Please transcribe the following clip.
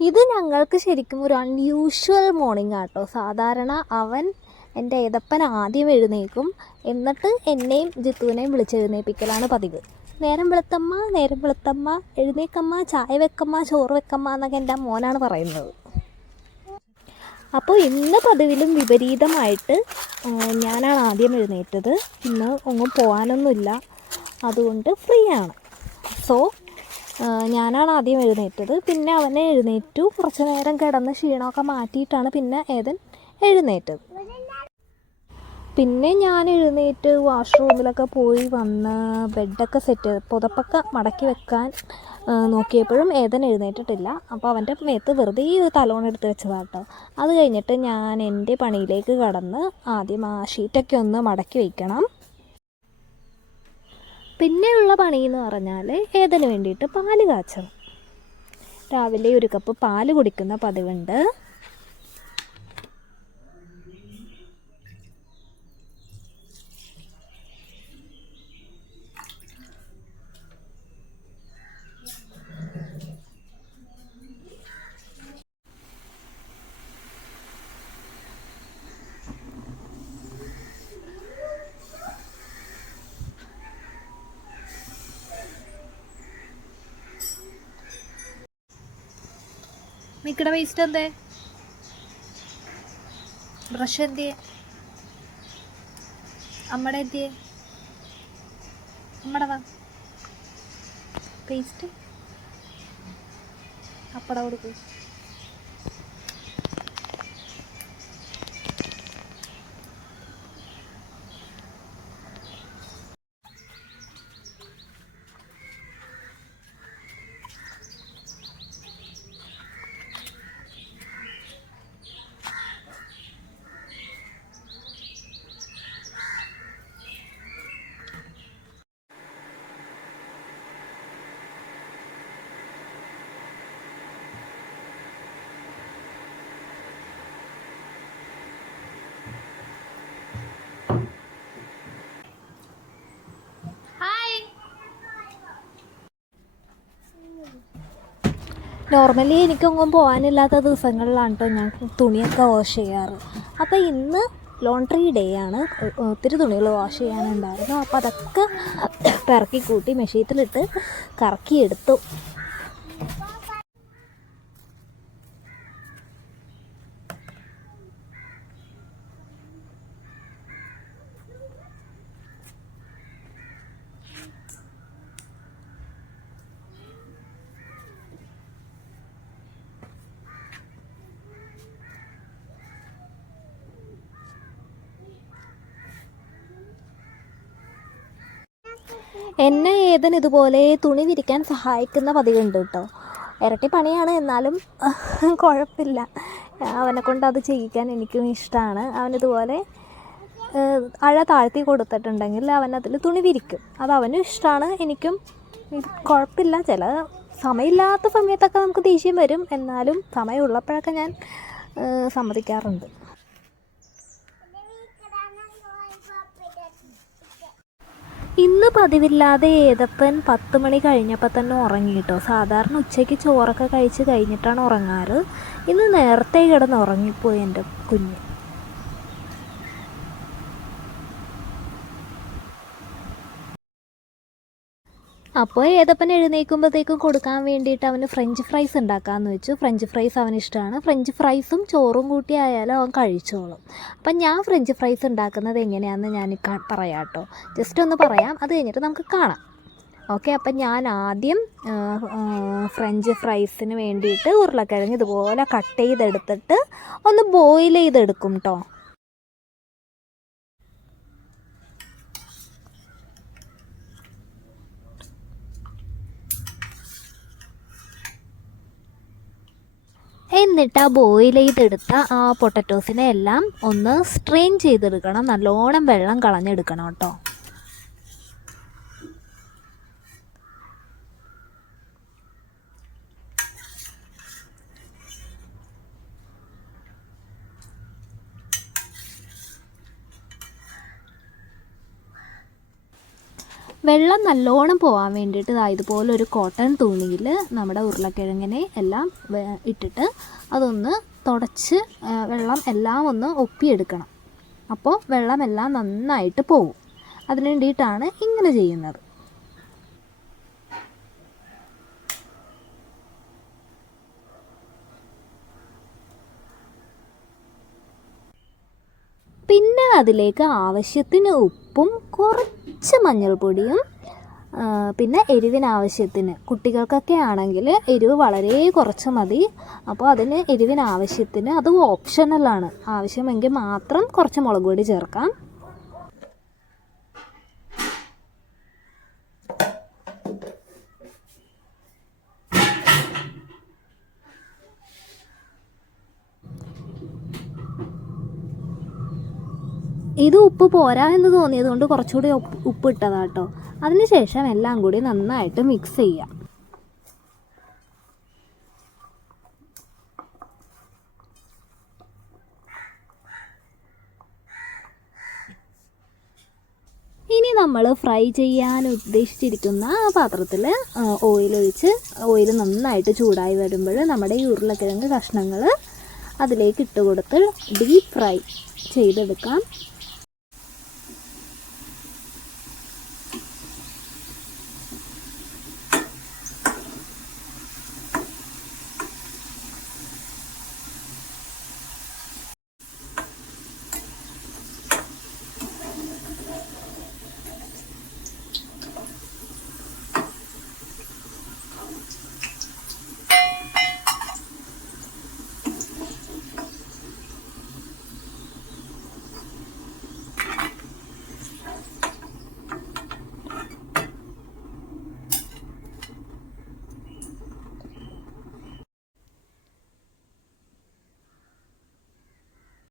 ഇത് ഞങ്ങൾക്ക് ശരിക്കും ഒരു അൺയൂഷ്വൽ മോർണിംഗ് ആട്ടോ. സാധാരണ അവൻ എൻ്റെ ഏതപ്പൻ ആദ്യം എഴുന്നേക്കും, എന്നിട്ട് എന്നെയും ജിത്തുവിനെയും വിളിച്ചെഴുന്നേൽപ്പിക്കലാണ് പതിവ്. നേരം വെളുത്തമ്മ, നേരം വെളുത്തമ്മ, എഴുന്നേക്കമ്മ, ചായ വെക്കമ്മ, ചോറ് വെക്കമ്മ എന്നൊക്കെ എൻ്റെ മോനാണ് പറയുന്നത്. അപ്പോൾ ഇന്ന് പതിവിലും വിപരീതമായിട്ട് ഞാനാണ് ആദ്യം എഴുന്നേറ്റത്. ഇന്ന് ഒന്നും പോകാനൊന്നുമില്ല, അതുകൊണ്ട് ഫ്രീ ആണ്. സോ ഞാനാണ് ആദ്യം എഴുന്നേറ്റത്. പിന്നെ അവനെ എഴുന്നേറ്റു. കുറച്ച് നേരം കിടന്ന് ക്ഷീണമൊക്കെ മാറ്റിയിട്ടാണ് പിന്നെ ഏതൻ എഴുന്നേറ്റത്. പിന്നെ ഞാൻ എഴുന്നേറ്റ് വാഷ്റൂമിലൊക്കെ പോയി വന്ന് ബെഡൊക്കെ സെറ്റ് ചെയ്ത് പുതപ്പൊക്കെ മടക്കി വെക്കാൻ നോക്കിയപ്പോഴും ഏതൻ എഴുന്നേറ്റിട്ടില്ല. അപ്പോൾ അവൻ്റെ മേത്ത് വെറുതെ തലോണെടുത്ത് വെച്ചതാട്ടോ. അത് കഴിഞ്ഞിട്ട് ഞാൻ എൻ്റെ പണിയിലേക്ക് കടന്ന് ആദ്യം ആ ഷീറ്റൊക്കെ ഒന്ന് മടക്കി വയ്ക്കണം. പിന്നെയുള്ള പണി എന്ന് പറഞ്ഞാൽ ഏതന് വേണ്ടിയിട്ട് പാല് കാച്ചണം. രാവിലെ ഒരു കപ്പ് പാല് കുടിക്കുന്ന പതിവുണ്ട്. മിക്കടെ വേസ്റ്റ് എന്തേ? ബ്രഷ് എന്തിയെ? അമ്മടെ എന്തിയെ? അമ്മടതാ പേസ്റ്റ്. അപ്പട കൊടുക്കും. നോർമലി എനിക്കൊന്നും പോകാനില്ലാത്ത ദിവസങ്ങളിലാണ് കേട്ടോ ഞാൻ തുണിയൊക്കെ വാഷ് ചെയ്യാറ്. അപ്പോൾ ഇന്ന് ലോണ്ട്രി ഡേ ആണ്. ഒത്തിരി തുണികൾ വാഷ് ചെയ്യാനുണ്ടായിരുന്നു. അപ്പോൾ അതൊക്കെ പെറക്കി കൂട്ടി മെഷീനിലിട്ട് കറക്കിയെടുത്തു. എന്നെ ഏതൻ ഇതുപോലെ തുണി വിരിക്കാൻ സഹായിക്കുന്ന പതിവുണ്ട് കേട്ടോ. ഇരട്ടി പണിയാണ്, എന്നാലും കുഴപ്പമില്ല. അവനെ കൊണ്ട് അത് ചെയ്യിക്കാൻ എനിക്കും ഇഷ്ടമാണ്. അവനിതുപോലെ അഴ താഴ്ത്തി കൊടുത്തിട്ടുണ്ടെങ്കിൽ അവനതിൽ തുണി വിരിക്കും. അത് അവനും ഇഷ്ടമാണ്, എനിക്കും കുഴപ്പമില്ല. ചില സമയമില്ലാത്ത സമയത്തൊക്കെ നമുക്ക് ദേഷ്യം വരും, എന്നാലും സമയമുള്ളപ്പോഴൊക്കെ ഞാൻ സമ്മതിക്കാറുണ്ട്. ഇന്ന് പതിവില്ലാതെ ഏതപ്പൻ 10 മണി കഴിഞ്ഞപ്പോൾ തന്നെ ഉറങ്ങി കേട്ടോ. സാധാരണ ഉച്ചയ്ക്ക് ചോറൊക്കെ കഴിച്ച് കഴിഞ്ഞിട്ടാണ് ഉറങ്ങാറ്. ഇന്ന് നേരത്തെ കിടന്ന് ഉറങ്ങിപ്പോയി എൻ്റെ കുഞ്ഞ്. അപ്പോൾ ഏതപ്പൻ എഴുന്നേൽക്കുമ്പോഴത്തേക്കും കൊടുക്കാൻ വേണ്ടിയിട്ട് അവന് ഫ്രഞ്ച് ഫ്രൈസ് ഉണ്ടാക്കാമെന്ന് വെച്ചു. ഫ്രഞ്ച് ഫ്രൈസ് അവന് ഇഷ്ടമാണ്. ഫ്രഞ്ച് ഫ്രൈസും ചോറും കൂട്ടി ആയാലും അവൻ കഴിച്ചോളും. അപ്പം ഞാൻ ഫ്രഞ്ച് ഫ്രൈസ് ഉണ്ടാക്കുന്നത് എങ്ങനെയാണെന്ന് ഞാൻ പറയാം കേട്ടോ. ജസ്റ്റ് ഒന്ന് പറയാം, അത് കഴിഞ്ഞിട്ട് നമുക്ക് കാണാം. ഓക്കെ, അപ്പം ഞാൻ ആദ്യം ഫ്രഞ്ച് ഫ്രൈസിന് വേണ്ടിയിട്ട് ഉരുളക്കിഴങ്ങ് ഇതുപോലെ കട്ട് ചെയ്തെടുത്തിട്ട് ഒന്ന് ബോയിൽ ചെയ്തെടുക്കും കേട്ടോ. എന്നിട്ട് ആ ബോയിൽ ചെയ്തെടുത്ത ആ പൊട്ടറ്റോസിനെ എല്ലാം ഒന്ന് സ്ട്രെയിൻ ചെയ്തെടുക്കണം. നല്ലോണം വെള്ളം കളഞ്ഞെടുക്കണം കേട്ടോ. വെള്ളം നല്ലോണം പോകാൻ വേണ്ടിയിട്ട് ഇതുപോലൊരു കോട്ടൺ തുണിയിൽ നമ്മുടെ ഉരുളക്കിഴങ്ങിനെ എല്ലാം ഇട്ടിട്ട് അതൊന്ന് തുടച്ച് വെള്ളം എല്ലാം ഒന്ന് ഒപ്പിയെടുക്കണം. അപ്പോൾ വെള്ളമെല്ലാം നന്നായിട്ട് പോവും. അതിന് വേണ്ടിയിട്ടാണ് ഇങ്ങനെ ചെയ്യുന്നത്. പിന്നെ അതിലേക്ക് ആവശ്യത്തിന് ഉപ്പും കുറച്ച് മഞ്ഞൾപ്പൊടിയും പിന്നെ എരിവിനാവശ്യത്തിന്, കുട്ടികൾക്കൊക്കെ ആണെങ്കിൽ എരിവ് വളരെ കുറച്ച് മതി. അപ്പോൾ അതിന് എരിവിനാവശ്യത്തിന്, അത് ഓപ്ഷണലാണ്, ആവശ്യമെങ്കിൽ മാത്രം കുറച്ച് മുളക് പൊടി ചേർക്കാം. ഇത് ഉപ്പ് പോരാ എന്ന് തോന്നിയത് കൊണ്ട് കുറച്ചുകൂടി ഉപ്പ് ഇട്ടതാട്ടോ. അതിനുശേഷം എല്ലാം കൂടി നന്നായിട്ട് മിക്സ് ചെയ്യാം. ഇനി നമ്മൾ ഫ്രൈ ചെയ്യാൻ ഉദ്ദേശിച്ചിരിക്കുന്ന ആ പാത്രത്തിൽ ഓയിൽ നന്നായിട്ട് ചൂടായി വരുമ്പോൾ നമ്മുടെ ഈ ഉരുളക്കിഴങ്ങ് കഷ്ണങ്ങൾ അതിലേക്ക് ഇട്ട് കൊടുത്ത് ഡീപ്പ് ഫ്രൈ ചെയ്തെടുക്കാം.